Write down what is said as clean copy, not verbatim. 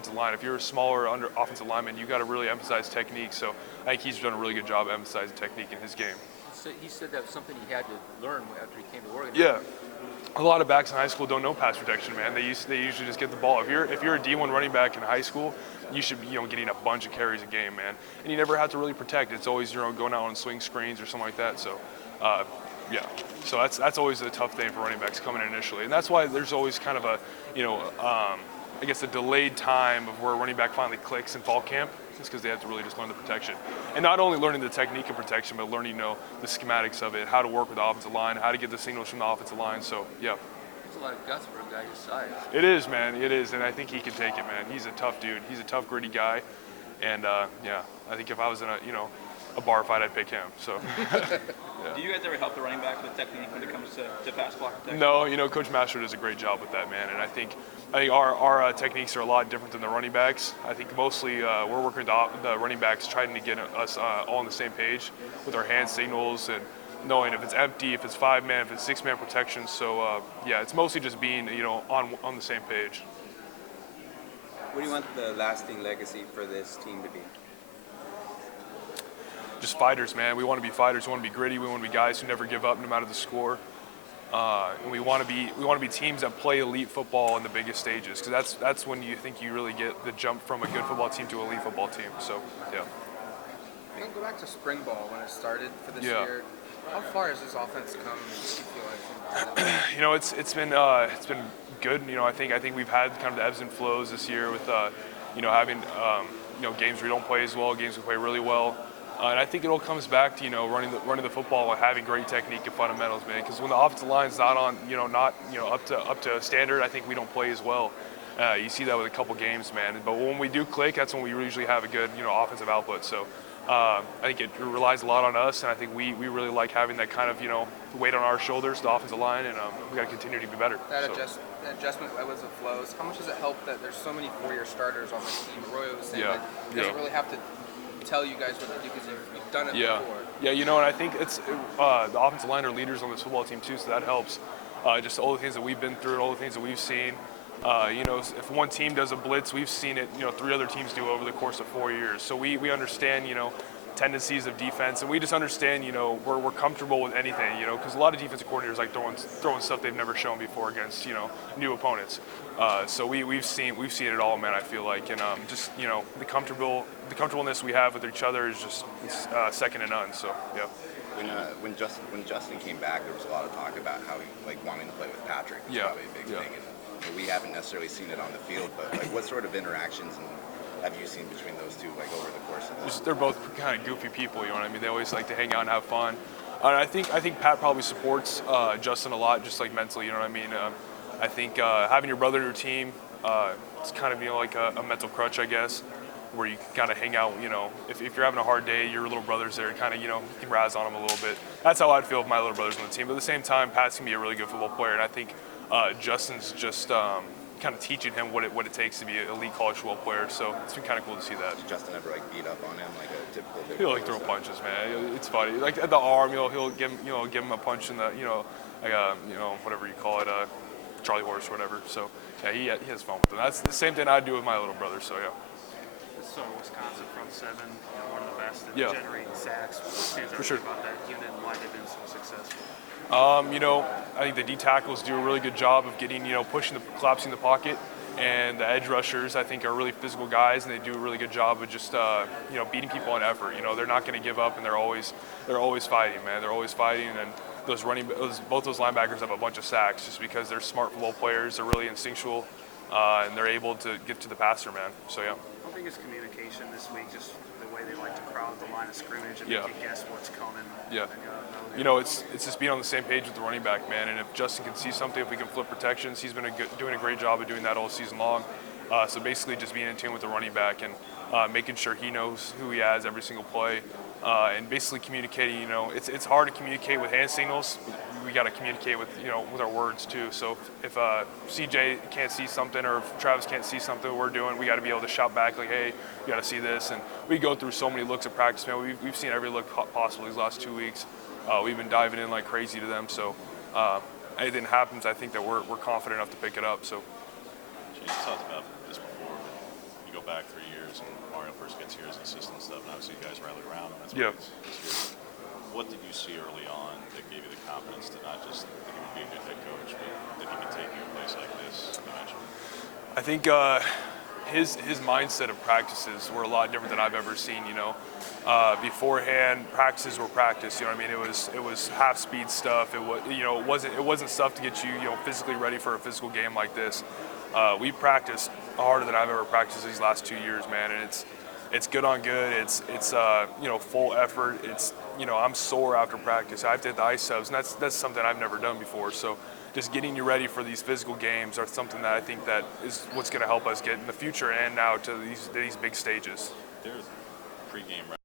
offensive line. If you're a smaller offensive lineman, you got to really emphasize technique. So I think he's done a really good job emphasizing technique in his game. So he said that was something he had to learn after he came to Oregon. Yeah. A lot of backs in high school don't know pass protection, man. They usually just get the ball. If you're a D1 running back in high school, you should be getting a bunch of carries a game, man. And you never have to really protect. It's always going out on swing screens or something like that. So, yeah. So that's always a tough thing for running backs coming in initially, and that's why there's always kind of a I guess a delayed time of where a running back finally clicks in fall camp. It's because they have to really just learn the protection, and not only learning the technique of protection, but learning the schematics of it, how to work with the offensive line, how to get the signals from the offensive line. So yeah. It's a lot of guts for a guy his size. It is, man. It is, and I think he can take it, man. He's a tough dude. He's a tough, gritty guy, and yeah, I think if I was in a bar fight, I'd pick him. So. Yeah. Do you guys ever help the running back with technique when it comes to pass block protection? No, Coach Master does a great job with that, man. And I think our techniques are a lot different than the running backs. I think mostly we're working with the running backs, trying to get us all on the same page with our hand signals and knowing if it's empty, if it's 5-man, if it's 6-man protection. So yeah, it's mostly just being on the same page. What do you want the lasting legacy for this team to be? Just fighters, man. We want to be fighters. We want to be gritty. We want to be guys who never give up no matter the score. And we want to be teams that play elite football in the biggest stages, because that's when you think you really get the jump from a good football team to an elite football team. So yeah. We can go back to spring ball when it started for this year. How far has this offense come? Do you feel like? It's been good. I think we've had kind of the ebbs and flows this year with having games where we don't play as well, games we play really well. And I think it all comes back to running the football and having great technique and fundamentals, man. Because when the offensive line's not on up to standard, I think we don't play as well. You see that with a couple games, man. But when we do click, that's when we usually have a good offensive output. So I think it relies a lot on us, and I think we really like having that kind of weight on our shoulders, the offensive line, and we got to continue to be better. That adjustment ebbs and flows. How much does it help that there's so many 4-year starters on this team? Roy was saying that he doesn't really have to tell you guys what to do because you've done it before. Yeah, and I think it's the offensive line are leaders on this football team too, so that helps. Just all the things that we've been through and all the things that we've seen. If one team does a blitz, we've seen it, 3 other teams do over the course of 4 years. So we understand, tendencies of defense, and we just understand, we're comfortable with anything, because a lot of defensive coordinators like throwing stuff they've never shown before against, new opponents. So we've seen it all, man. I feel like, and just the comfortableness we have with each other is just second to none. So yeah. When Justin came back, there was a lot of talk about how he wanting to play with Patrick was probably a big thing. And we haven't necessarily seen it on the field, but what sort of interactions have you seen between those two over the course of this? They're both kind of goofy people, you know what I mean? They always like to hang out and have fun. I think Pat probably supports Justin a lot, just like mentally, you know what I mean? I think having your brother on your team, it's kind of like a mental crutch, I guess, where you can kind of hang out. If you're having a hard day, your little brother's there, kind of you can razz on him a little bit. That's how I'd feel if my little brother's on the team. But at the same time, Pat's gonna be a really good football player, and I think Justin's just kind of teaching him what it takes to be an elite college football player. So it's been kind of cool to see that. Does Justin ever beat up on him like a typical? He'll throw punches, man. It's funny. Like at the arm, he'll give him a punch in the whatever you call it, Charlie horse or whatever. So yeah, he has fun with them. That's the same thing I do with my little brother. So yeah. So Wisconsin front seven, one of the best at generating sacks. For sure. About that unit and why they've been so successful. I think the D tackles do a really good job of getting, pushing collapsing the pocket, and the edge rushers I think are really physical guys, and they do a really good job of just beating people on effort. They're not going to give up, and they're always fighting, man. They're always fighting, and both those linebackers have a bunch of sacks just because they're smart football players. They're really instinctual, and they're able to get to the passer, man. So yeah. How big is communication this week? Just the way they like to crowd the line of scrimmage and make you guess what's coming. Yeah. It's just being on the same page with the running back, man. And if Justin can see something, if we can flip protections, he's been doing a great job of doing that all season long. So basically just being in tune with the running back and making sure he knows who he has every single play. And basically communicating, it's hard to communicate with hand signals. We got to communicate with our words too. So if CJ can't see something, or if Travis can't see something we're doing, we got to be able to shout back like, hey, you got to see this. And we go through so many looks at practice, man. We've seen every look possible these last 2 weeks. We've been diving in like crazy to them. So anything happens, I think that we're confident enough to pick it up. So. You talked about this before. back 3 years, and Mario first gets here as an assistant and stuff, and obviously you guys rallied around him. That's Yeah. he's here. What did you see early on that gave you the confidence to not just think he would be a good head coach, but that he could take you a place like this eventually? I think his mindset of practices were a lot different than I've ever seen. Beforehand, practices were practice. You know what I mean? It was half speed stuff. It wasn't stuff to get you physically ready for a physical game like this. We practiced harder than I've ever practiced these last 2 years, man, and it's good on good. It's full effort. I'm sore after practice. I have to hit the ice subs, and that's something I've never done before. So just getting you ready for these physical games are something that I think that is what's going to help us get in the future and now to these big stages. There's pregame